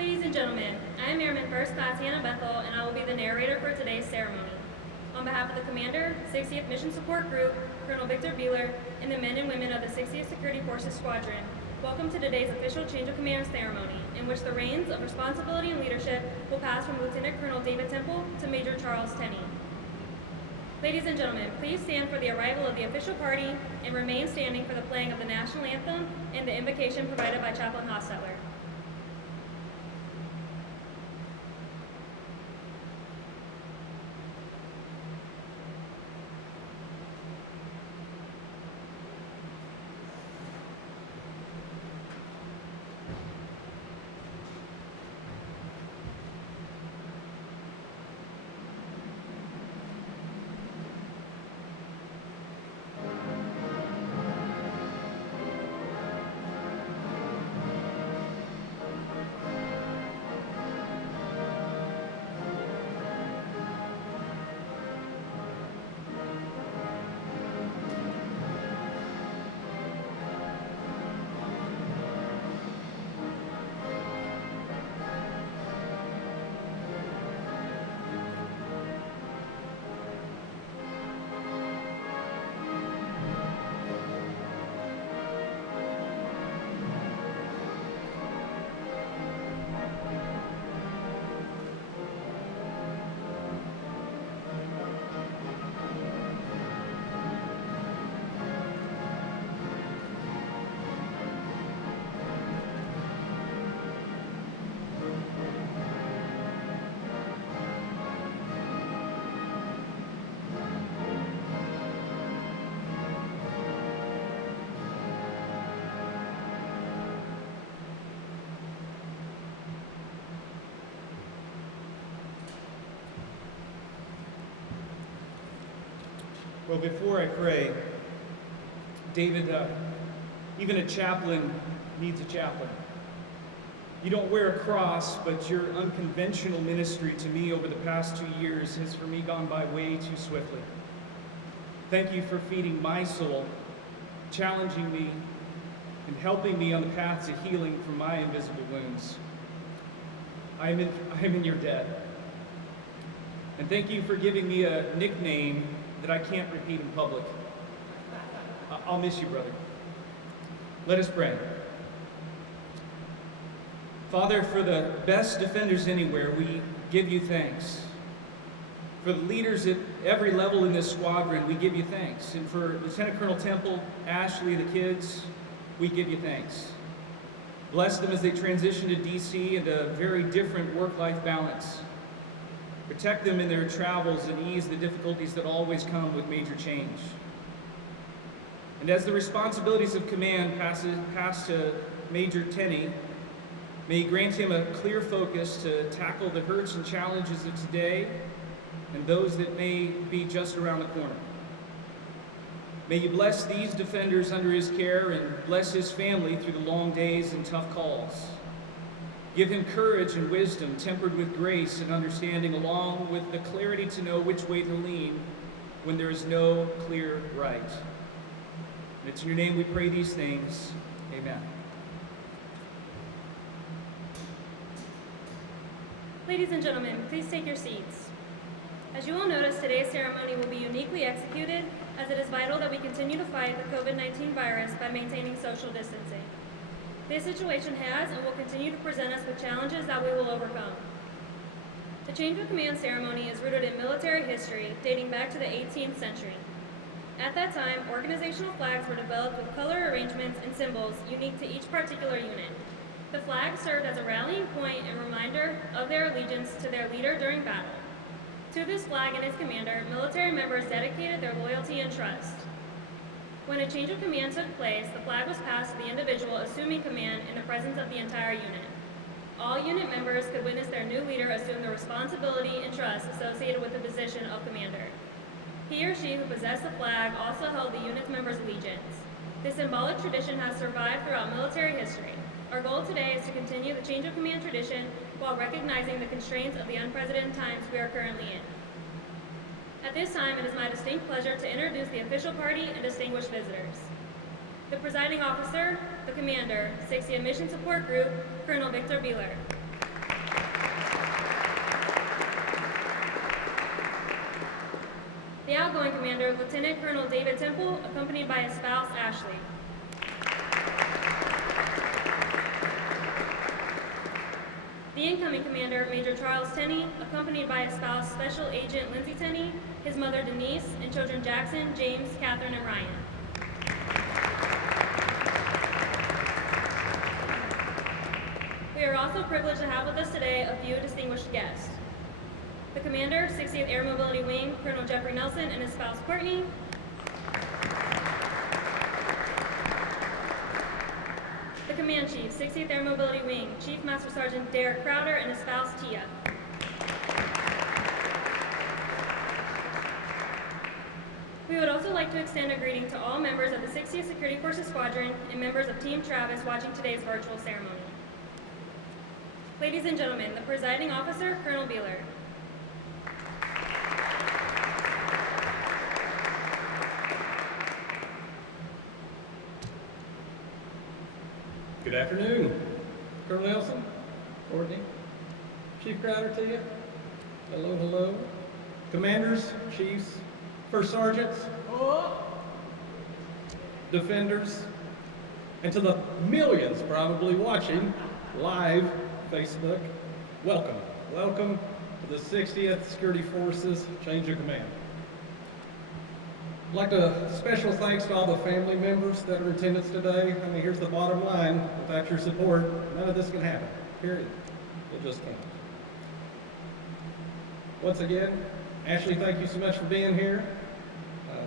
Ladies and gentlemen, I am Airman First Class Hannah Bethel, and I will be the narrator for today's ceremony. On behalf of the Commander, 60th Mission Support Group, Colonel Victor Beeler, and the men and women of the 60th Security Forces Squadron, welcome to today's official Change of Command ceremony, in which the reins of responsibility and leadership will pass from Lieutenant Colonel David Temple to Major Charles Tenney. Ladies and gentlemen, please stand for the arrival of the official party and remain standing for the playing of the national anthem and the invocation provided by Chaplain Hostetler. Well, before I pray, David, even a chaplain needs a chaplain. You don't wear a cross, but your unconventional ministry to me over the past 2 years has for me gone by way too swiftly. Thank you for feeding my soul, challenging me, and helping me on the path to healing from my invisible wounds. I am in your debt. And thank you for giving me a nickname that I can't repeat in public. I'll miss you, brother. Let us pray. Father, for the best defenders anywhere, we give you thanks. For the leaders at every level in this squadron, we give you thanks. And for Lieutenant Colonel Temple, Ashley, the kids, we give you thanks. Bless them as they transition to DC and a very different work-life balance. Protect them in their travels and ease the difficulties that always come with major change. And as the responsibilities of command pass to Major Tenney, may you grant him a clear focus to tackle the hurts and challenges of today and those that may be just around the corner. May you bless these defenders under his care and bless his family through the long days and tough calls. Give him courage and wisdom, tempered with grace and understanding, along with the clarity to know which way to lean when there is no clear right. And it's in your name we pray these things. Amen. Ladies and gentlemen, please take your seats. As you will notice, today's ceremony will be uniquely executed, as it is vital that we continue to fight the COVID-19 virus by maintaining social distancing. This situation has and will continue to present us with challenges that we will overcome. The Change of Command ceremony is rooted in military history dating back to the 18th century. At that time, organizational flags were developed with color arrangements and symbols unique to each particular unit. The flag served as a rallying point and reminder of their allegiance to their leader during battle. To this flag and its commander, military members dedicated their loyalty and trust. When a change of command took place, the flag was passed to the individual assuming command in the presence of the entire unit. All unit members could witness their new leader assume the responsibility and trust associated with the position of commander. He or she who possessed the flag also held the unit's members' allegiance. This symbolic tradition has survived throughout military history. Our goal today is to continue the change of command tradition while recognizing the constraints of the unprecedented times we are currently in. At this time, it is my distinct pleasure to introduce the official party and distinguished visitors. The presiding officer, the commander, 60th Mission Support Group, Colonel Victor Beeler. The outgoing commander, Lieutenant Colonel David Temple, accompanied by his spouse, Ashley. The incoming commander, Major Charles Tenney, accompanied by his spouse, Special Agent Lindsay Tenney, his mother Denise, and children Jackson, James, Catherine, and Ryan. We are also privileged to have with us today a few distinguished guests. The commander, 60th Air Mobility Wing, Colonel Jeffrey Nelson, and his spouse, Courtney. The Command Chief, 60th Air Mobility Wing, Chief Master Sergeant Derek Crowder and his spouse, Tia. We would also like to extend a greeting to all members of the 60th Security Forces Squadron and members of Team Travis watching today's virtual ceremony. Ladies and gentlemen, the presiding officer, Colonel Beeler. Good afternoon, Colonel Nelson, Courtney, Chief Crowder to you. Hello, hello. Commanders, chiefs, first sergeants, defenders, and to the millions probably watching live Facebook, welcome. Welcome to the 60th Security Forces Change of Command. I'd like to special thanks to all the family members that are in attendance today. I mean, here's the bottom line. Without your support, none of this can happen, period. It just can't. Once again, Ashley, thank you so much for being here.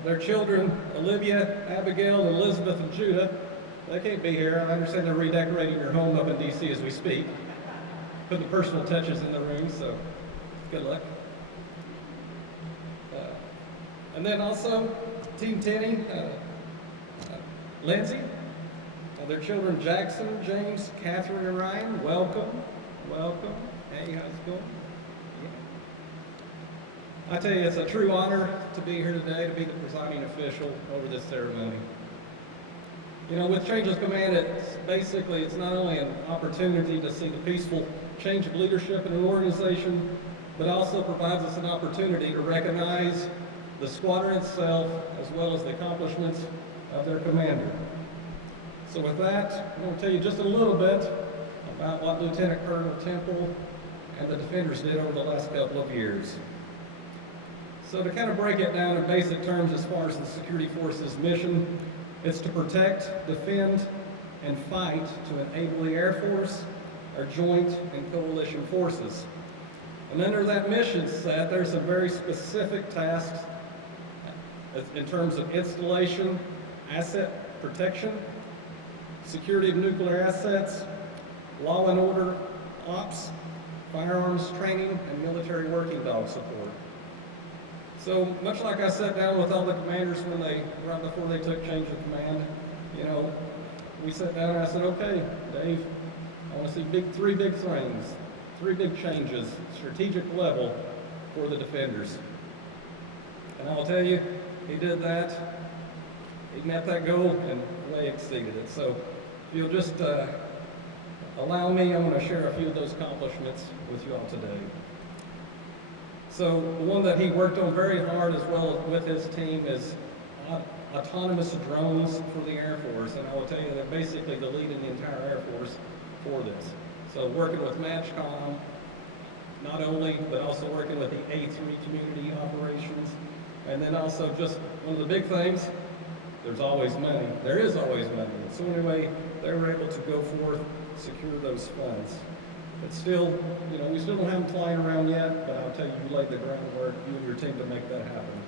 Their children, Olivia, Abigail, Elizabeth, and Judah, they can't be here. I understand they're redecorating their home up in D.C. as we speak. Putting personal touches in the room, so good luck. And then also, Team Tenney, Lindsay, their children Jackson, James, Catherine, and Ryan, welcome, welcome. Hey, how's it going? Yeah. I tell you, it's a true honor to be here today, to be the presiding official over this ceremony. You know, with Change of Command, it's not only an opportunity to see the peaceful change of leadership in an organization, but also provides us an opportunity to recognize the squadron itself, as well as the accomplishments of their commander. So with that, I'm going to tell you just a little bit about what Lieutenant Colonel Temple and the defenders did over the last couple of years. So to kind of break it down in basic terms as far as the security forces mission, it's to protect, defend, and fight to enable the Air Force, our joint and coalition forces. And under that mission set, there's some very specific tasks in terms of installation, asset protection, security of nuclear assets, law and order ops, firearms training, and military working dog support. So much like I sat down with all the commanders right before they took change of command, you know, we sat down and I said, okay, Dave, I want to see three big things, three big changes, strategic level for the defenders. And I'll tell you, he did that. He met that goal and way exceeded it. So if you'll just allow me, I'm going to share a few of those accomplishments with you all today. So the one that he worked on very hard as well with his team is autonomous drones for the Air Force. And I will tell you they're basically the lead in the entire Air Force for this. So working with MatchCom, not only, but also working with the A3 community operations. And then also just one of the big things, there's always money. There is always money. So anyway, they were able to go forth, secure those funds. It's still, you know, we still don't have them flying around yet, but I'll tell you, you laid the groundwork, you and your team, to make that happen.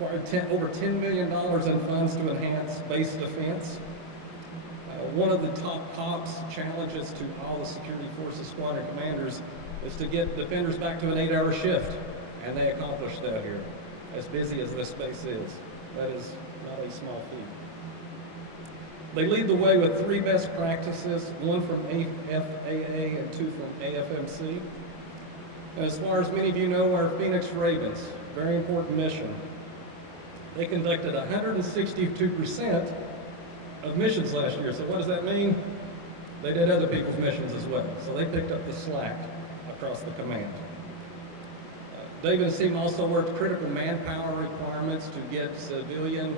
Acquired over $10 million in funds to enhance base defense. One of the top COPS challenges to all the security forces squadron commanders is to get defenders back to an 8-hour shift, and they accomplished that here. As busy as this space is, that is not a small feat. They lead the way with 3 best practices, 1 from AFAA and 2 from AFMC. And as far as many of you know, our Phoenix Ravens, very important mission. They conducted 162% of missions last year. So what does that mean? They did other people's missions as well. So they picked up the slack across the command. Dave and his team also worked critical manpower requirements to get civilian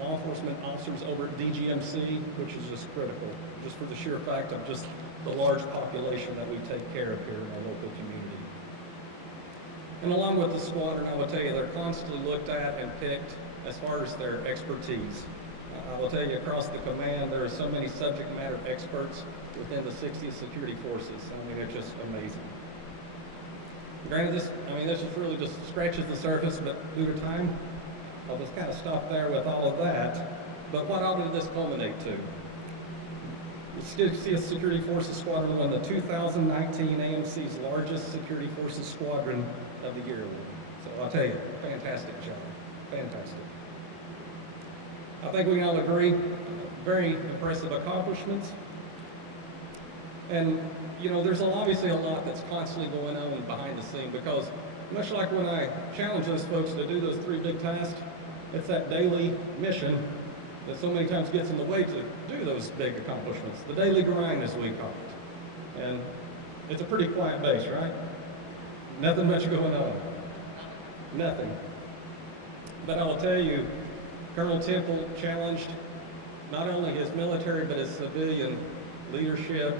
law enforcement officers over at DGMC, which is just critical, just for the sheer fact of just the large population that we take care of here in our local community. And along with the squadron, I will tell you, they're constantly looked at and picked as far as their expertise. I will tell you, across the command, there are so many subject matter experts within the 60th Security Forces. I mean, it's just amazing. Granted, this just really just scratches the surface, but due to time, I'll just kind of stop there with all of that. But what all did this culminate to? The 60th Security Forces Squadron won the 2019 AMC's largest Security Forces Squadron of the Year award. So I'll tell you, fantastic job, fantastic. I think we can all agree, very impressive accomplishments. And, you know, there's obviously a lot that's constantly going on behind the scene, because much like when I challenge those folks to do those 3 big tasks, it's that daily mission that so many times gets in the way to do those big accomplishments. The daily grind, as we call it. And it's a pretty quiet base, right? Nothing much going on. Nothing. But I will tell you, Colonel Temple challenged not only his military, but his civilian leadership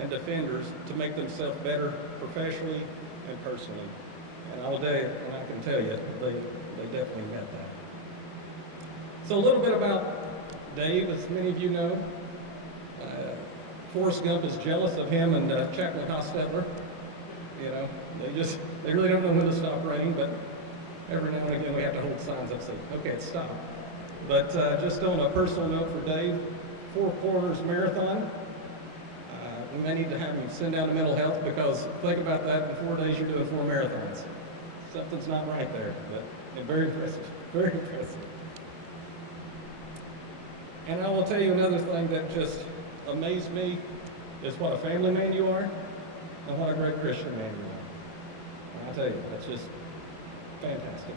and defenders to make themselves better professionally and personally. And I can tell you, they definitely met that. So a little bit about Dave, as many of you know. Forrest Gump is jealous of him and Chaplain Hostetler. You know, they really don't know when to stop raining, but every now and again we have to hold signs up saying, okay, it's stopped. But just on a personal note for Dave, 4 quarters marathon. We may need to have him send down to mental health, because think about that, in 4 days you're doing 4 marathons. Something's not right there, but very impressive, very impressive. And I will tell you another thing that just amazed me is what a family man you are and what a great Christian man you are. I'll tell you, that's just fantastic.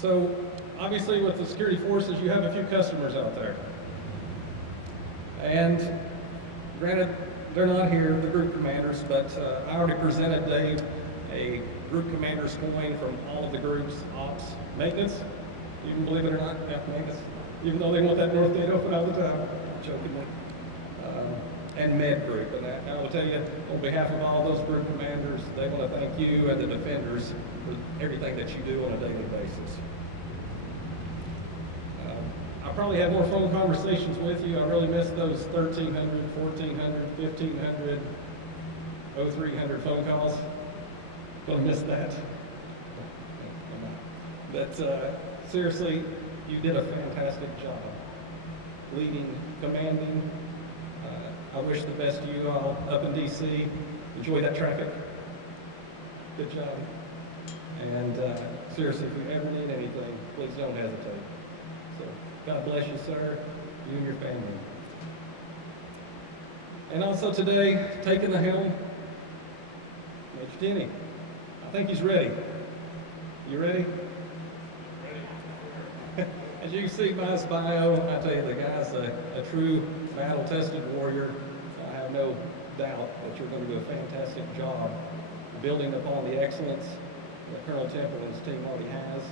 So obviously with the security forces, you have a few customers out there. And granted, they're not here, the group commanders, but I already presented Dave a group commander's coin from all of the groups, ops, maintenance, you can believe it or not, yeah, maintenance, even though they want that north gate open all the time, jokingly, and med group. And I will tell you, on behalf of all those group commanders, they want to thank you and the defenders for everything that you do on a daily basis. I probably have more phone conversations with you. I really miss those 1,300, 1,400, 1,500, 300 phone calls. Gonna miss that. But seriously, you did a fantastic job leading, commanding. I wish the best to you all up in DC. Enjoy that traffic. Good job. And seriously, if you ever need anything, please don't hesitate. So God bless you, sir, you and your family. And also today, taking the helm, Major Denny. I think he's ready. You ready? As you can see by his bio, I tell you, the guy's a true battle-tested warrior. I have no doubt that you're going to do a fantastic job building upon the excellence that Colonel Temple and his team already has,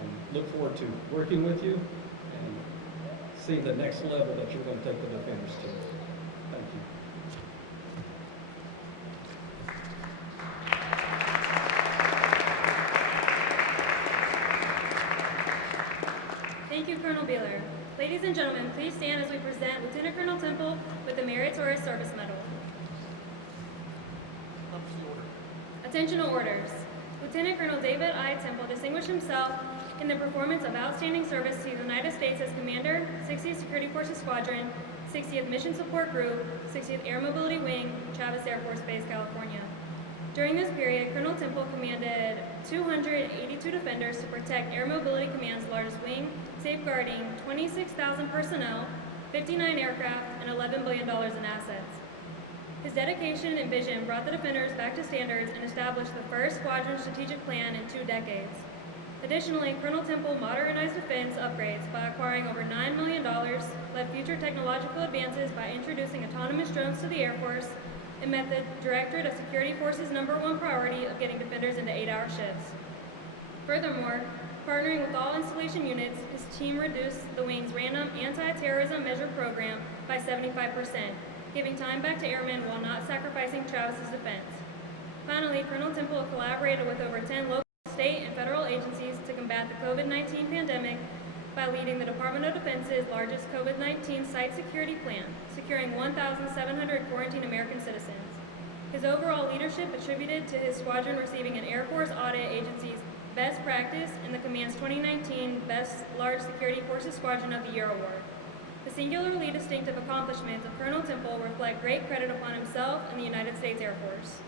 and look forward to working with you and seeing the next level that you're going to take the defenders to. Thank you. Thank you, Colonel Beeler. Ladies and gentlemen, please stand as we present Lieutenant Colonel Temple with the Meritorious Service Medal. Attentional orders. Lieutenant Colonel David I. Temple distinguished himself in the performance of outstanding service to the United States as Commander, 60th Security Forces Squadron, 60th Mission Support Group, 60th Air Mobility Wing, Chavez Air Force Base, California. During this period, Colonel Temple commanded 282 defenders to protect Air Mobility Command's largest wing, safeguarding 26,000 personnel, 59 aircraft, and $11 billion in assets. His dedication and vision brought the defenders back to standards and established the first squadron strategic plan in 2 decades. Additionally, Colonel Temple modernized defense upgrades by acquiring over $9 million, led future technological advances by introducing autonomous drones to the Air Force, It met the Directorate of Security Forces' #1 priority of getting defenders into 8-hour shifts. Furthermore, partnering with all installation units, his team reduced the wing's random anti-terrorism measure program by 75%, giving time back to airmen while not sacrificing Travis's defense. Finally, Colonel Temple collaborated with over 10 local, state, and federal agencies to combat the COVID-19 pandemic by leading the Department of Defense's largest COVID-19 site security plan, securing 1,700 quarantined American citizens. His overall leadership attributed to his squadron receiving an Air Force Audit Agency's Best Practice and the Command's 2019 Best Large Security Forces Squadron of the Year award. The singularly distinctive accomplishments of Colonel Temple reflect great credit upon himself and the United States Air Force.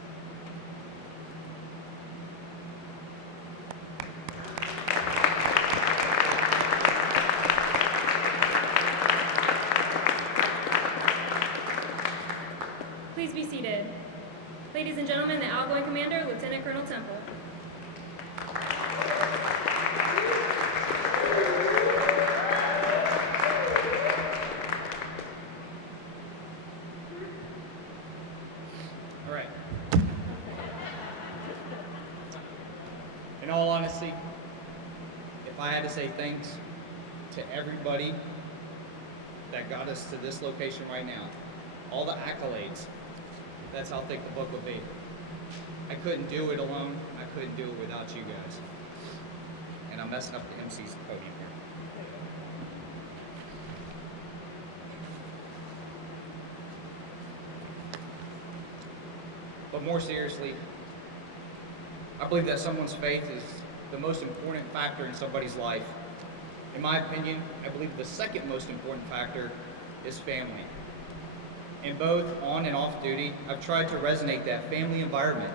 Please be seated. Ladies and gentlemen, the outgoing commander, Lieutenant Colonel Temple. All right. In all honesty, if I had to say thanks to everybody that got us to this location right now, all the accolades, that's how thick the book would be. I couldn't do it alone. I couldn't do it without you guys. And I'm messing up the MC's podium here. But more seriously, I believe that someone's faith is the most important factor in somebody's life. In my opinion, I believe the second most important factor is family. In both on and off duty, I've tried to resonate that family environment.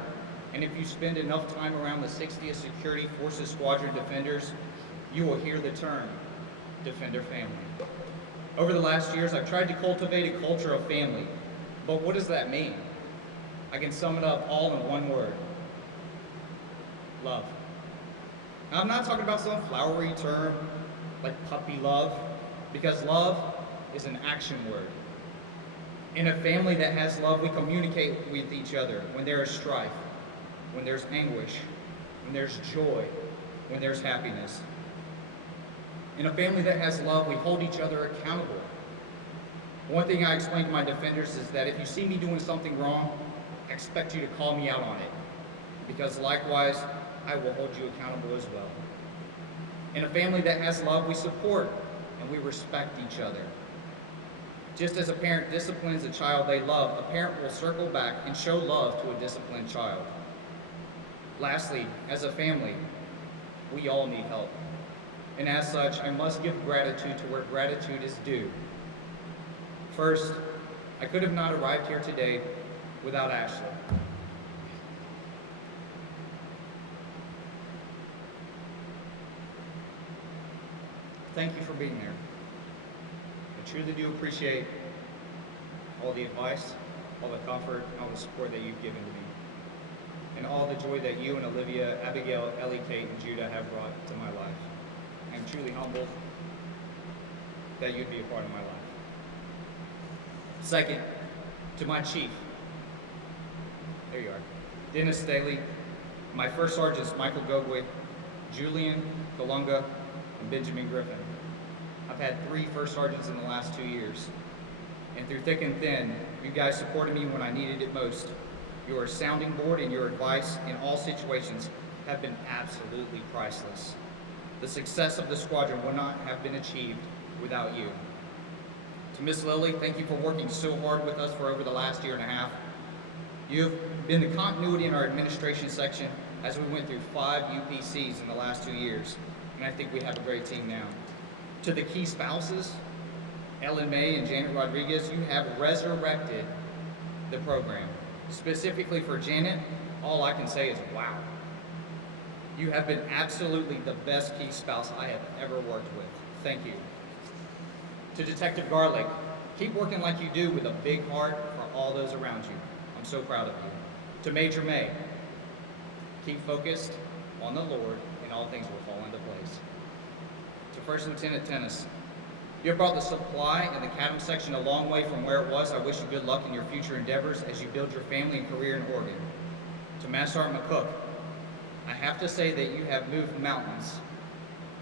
And if you spend enough time around the 60th Security Forces Squadron Defenders, you will hear the term, Defender Family. Over the last years, I've tried to cultivate a culture of family. But what does that mean? I can sum it up all in one word: love. Now, I'm not talking about some flowery term like puppy love, because love is an action word. In a family that has love, we communicate with each other when there is strife, when there's anguish, when there's joy, when there's happiness. In a family that has love, we hold each other accountable. One thing I explain to my defenders is that if you see me doing something wrong, I expect you to call me out on it, because likewise, I will hold you accountable as well. In a family that has love, we support and we respect each other. Just as a parent disciplines a child they love, a parent will circle back and show love to a disciplined child. Lastly, as a family, we all need help. And as such, I must give gratitude to where gratitude is due. First, I could have not arrived here today without Ashley. Thank you for being there. I truly do appreciate all the advice, all the comfort, and all the support that you've given to me, and all the joy that you and Olivia, Abigail, Ellie, Kate, and Judah have brought to my life. I'm truly humbled that you'd be a part of my life. Second, to my chief, there you are, Dennis Staley, my first sergeants, Michael Gogwe, Julian Kalunga, and Benjamin Griffin. I've had 3 first sergeants in the last 2 years. And through thick and thin, you guys supported me when I needed it most. Your sounding board and your advice in all situations have been absolutely priceless. The success of the squadron would not have been achieved without you. To Miss Lilly, thank you for working so hard with us for over the last year and a half. You have been the continuity in our administration section as we went through 5 UPCs in the last 2 years. And I think we have a great team now. To the key spouses, Ellen May and Janet Rodriguez, you have resurrected the program. Specifically for Janet, all I can say is wow. You have been absolutely the best key spouse I have ever worked with. Thank you. To Detective Garlick, keep working like you do with a big heart for all those around you. I'm so proud of you. To Major May, keep focused on the Lord and all things will fall into place. To First Lieutenant Tennis, You have brought the supply and the cattle section a long way from where it was. I wish you good luck in your future endeavors as you build your family and career in Oregon. To Master Sergeant McCook, I have to say that you have moved mountains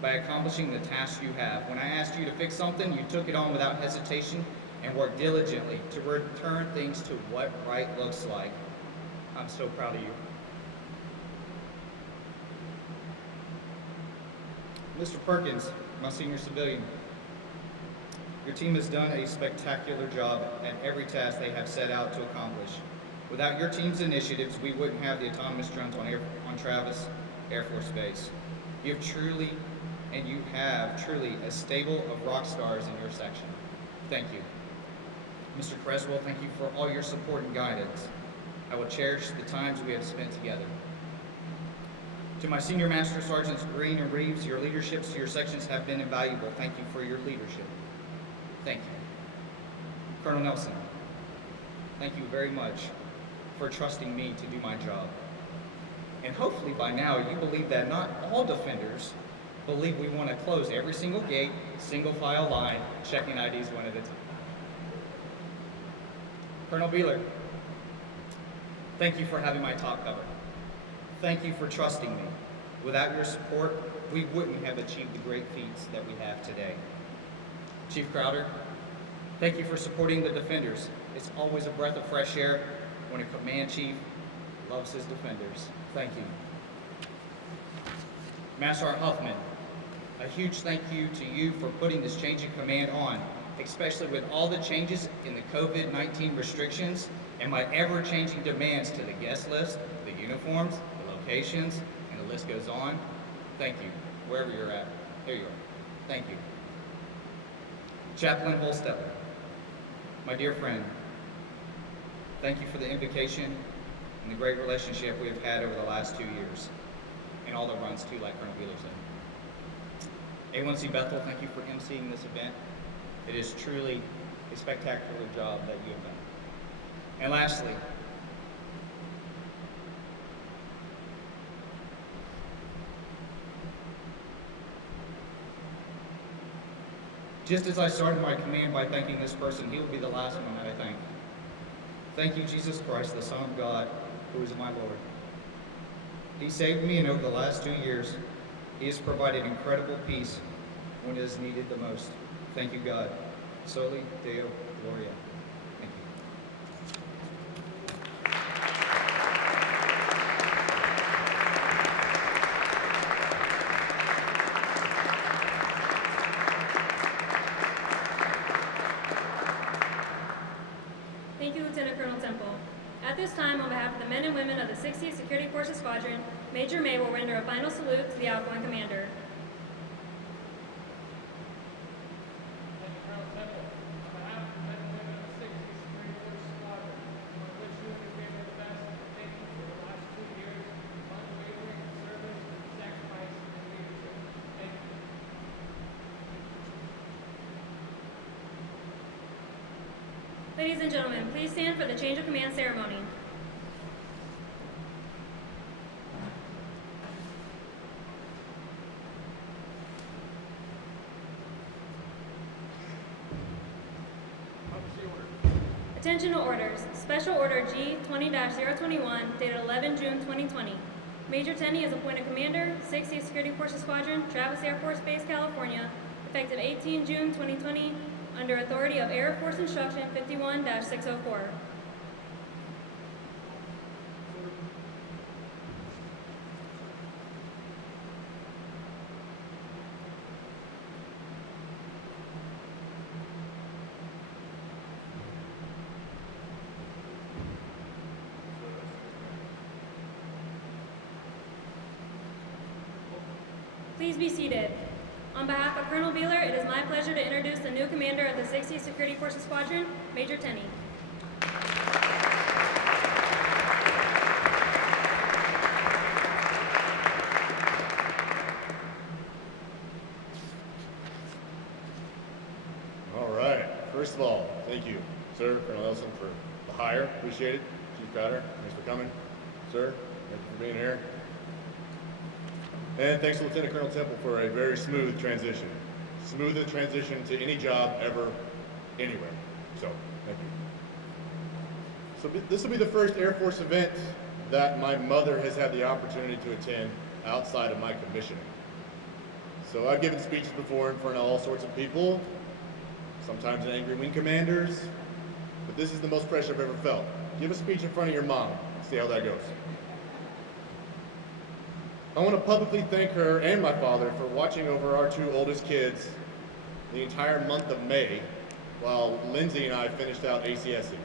by accomplishing the tasks you have. When I asked you to fix something, you took it on without hesitation and worked diligently to return things to what right looks like. I'm so proud of you. Mr. Perkins, my senior civilian, your team has done a spectacular job at every task they have set out to accomplish. Without your team's initiatives, we wouldn't have the autonomous drones on Travis Air Force Base. You have truly a stable of rock stars in your section. Thank you. Mr. Creswell, thank you for all your support and guidance. I will cherish the times we have spent together. To my senior master sergeants Green and Reeves, your leaderships to your sections have been invaluable. Thank you for your leadership. Thank you. Colonel Nelson, thank you very much for trusting me to do my job. And hopefully by now you believe that not all defenders believe we want to close every single gate, single file line, checking IDs one at a time. Colonel Beeler, thank you for having my top cover. Thank you for trusting me. Without your support, we wouldn't have achieved the great feats that we have today. Chief Crowder, thank you for supporting the defenders. It's always a breath of fresh air when a command chief loves his defenders. Thank you. Master Sergeant Huffman, a huge thank you to you for putting this change in command on, especially with all the changes in the COVID-19 restrictions and my ever-changing demands to the guest list, the uniforms, the locations, and the list goes on. Thank you, wherever you're at. There you are. Thank you. Chaplain Holstetter, my dear friend, thank you for the invocation and the great relationship we have had over the last 2 years, and all the runs too, like Colonel Wheeler said. A1C Bethel, thank you for emceeing this event. It is truly a spectacular job that you have done. And lastly, just as I started my command by thanking this person, he will be the last one that I thank. Thank you, Jesus Christ, the Son of God, who is my Lord. He saved me, and over the last 2 years, he has provided incredible peace when it is needed the most. Thank you, God. Soli Deo Gloria. Thank you. Thank you, Lieutenant Colonel Temple. At this time, on behalf of the men and women of the 60th Security Forces Squadron, Major May will render a final salute to the outgoing commander. Thank you, Colonel Temple. On behalf of the men and women of the 60th Security Forces Squadron, I wish you and your family the best and thank you for the last 2 years of unwavering service, sacrifice, and leadership. Thank you. Ladies and gentlemen, please stand for the change of command ceremony. Attention to orders. Special Order G 20-021, dated 11 June 2020. Major Tenney is appointed Commander, 60th Security Forces Squadron, Travis Air Force Base, California, effective 18 June 2020, under authority of Air Force Instruction 51-604. Please be seated. On behalf of Colonel Beeler, it is my pleasure to introduce the new commander of the 60th Security Forces Squadron, Major Tenney. All right. First of all, thank you, sir, Colonel Nelson, for the hire. Appreciate it. Chief Crowder, thanks for coming. Sir, thank you for being here. And thanks to Lieutenant Colonel Temple for a very smooth transition. smooth the transition to any job ever, anywhere. So, thank you. So this will be the first Air Force event that my mother has had the opportunity to attend outside of my commissioning. So I've given speeches before in front of all sorts of people, sometimes angry wing commanders, but this is the most pressure I've ever felt. Give a speech in front of your mom, see how that goes. I want to publicly thank her and my father for watching over our two oldest kids the entire month of May while Lindsay and I finished out ACSE.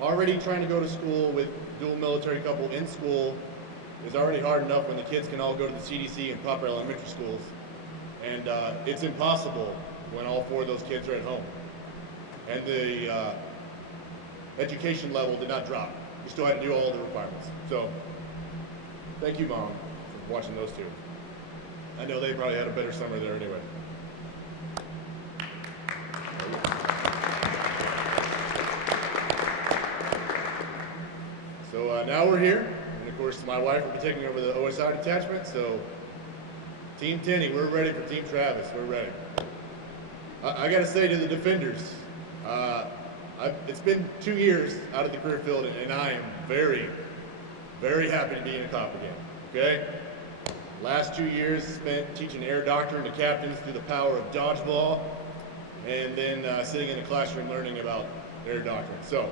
Already trying to go to school with dual military couple in school is already hard enough when the kids can all go to the CDC and proper elementary schools. And it's impossible when all four of those kids are at home. And the education level did not drop. We still had to do all the requirements. So, thank you, Mom, for watching those two. I know they probably had a better summer there anyway. So now we're here, and of course my wife will be taking over the OSI detachment, so Team Tenny, we're ready for Team Travis, we're ready. I gotta say to the defenders, it's been 2 years out of the career field, and I am very, very happy to be in a cop again, okay? Last 2 years spent teaching air doctrine to captains through the power of dodgeball, and then sitting in a classroom learning about air doctrine. So,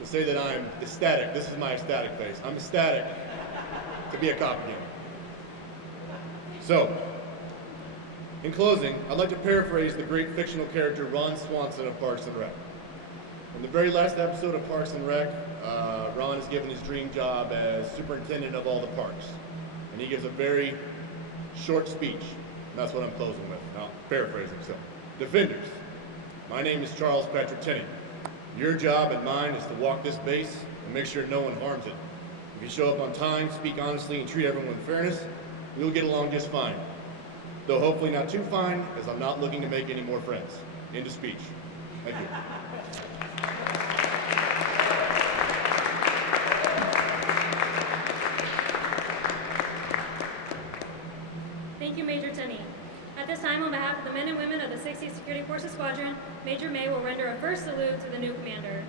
to say that I'm ecstatic, this is my ecstatic face. I'm ecstatic to be a cop again. So, in closing, I'd like to paraphrase the great fictional character Ron Swanson of Parks and Rec. In the very last episode of Parks and Rec, Ron is given his dream job as superintendent of all the parks. And he gives a very short speech, and that's what I'm closing with. Now, paraphrasing, so. Defenders, my name is Charles Patrick Tenney. Your job and mine is to walk this base and make sure no one harms it. If you show up on time, speak honestly, and treat everyone with fairness, we'll get along just fine. Though hopefully not too fine, as I'm not looking to make any more friends. End of speech. Thank you. Thank you, Major Tenney. At this time, on behalf of the men and women of the 60th Security Forces Squadron, Major May will render a first salute to the new commander.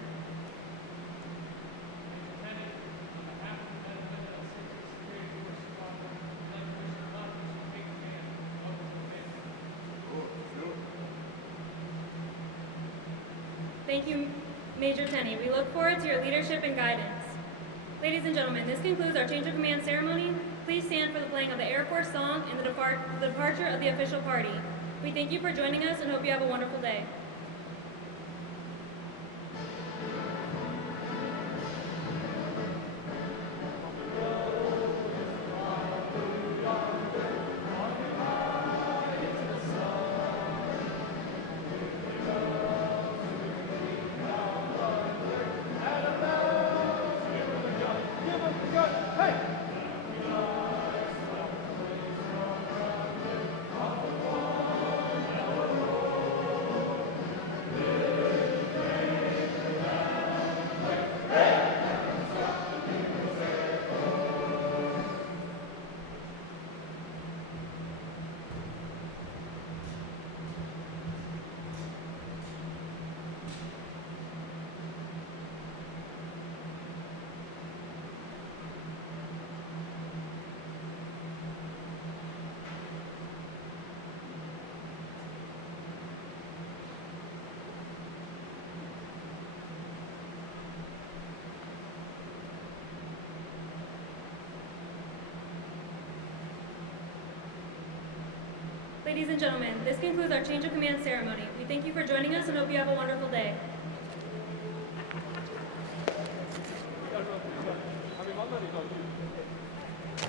Thank you, Major Tenney. We look forward to your leadership and guidance. Ladies and gentlemen, this concludes our change of command ceremony. Please stand for the playing of the Air Force song and the departure of the official party. We thank you for joining us and hope you have a wonderful day. Ladies and gentlemen, this concludes our change of command ceremony. We thank you for joining us and hope you have a wonderful day.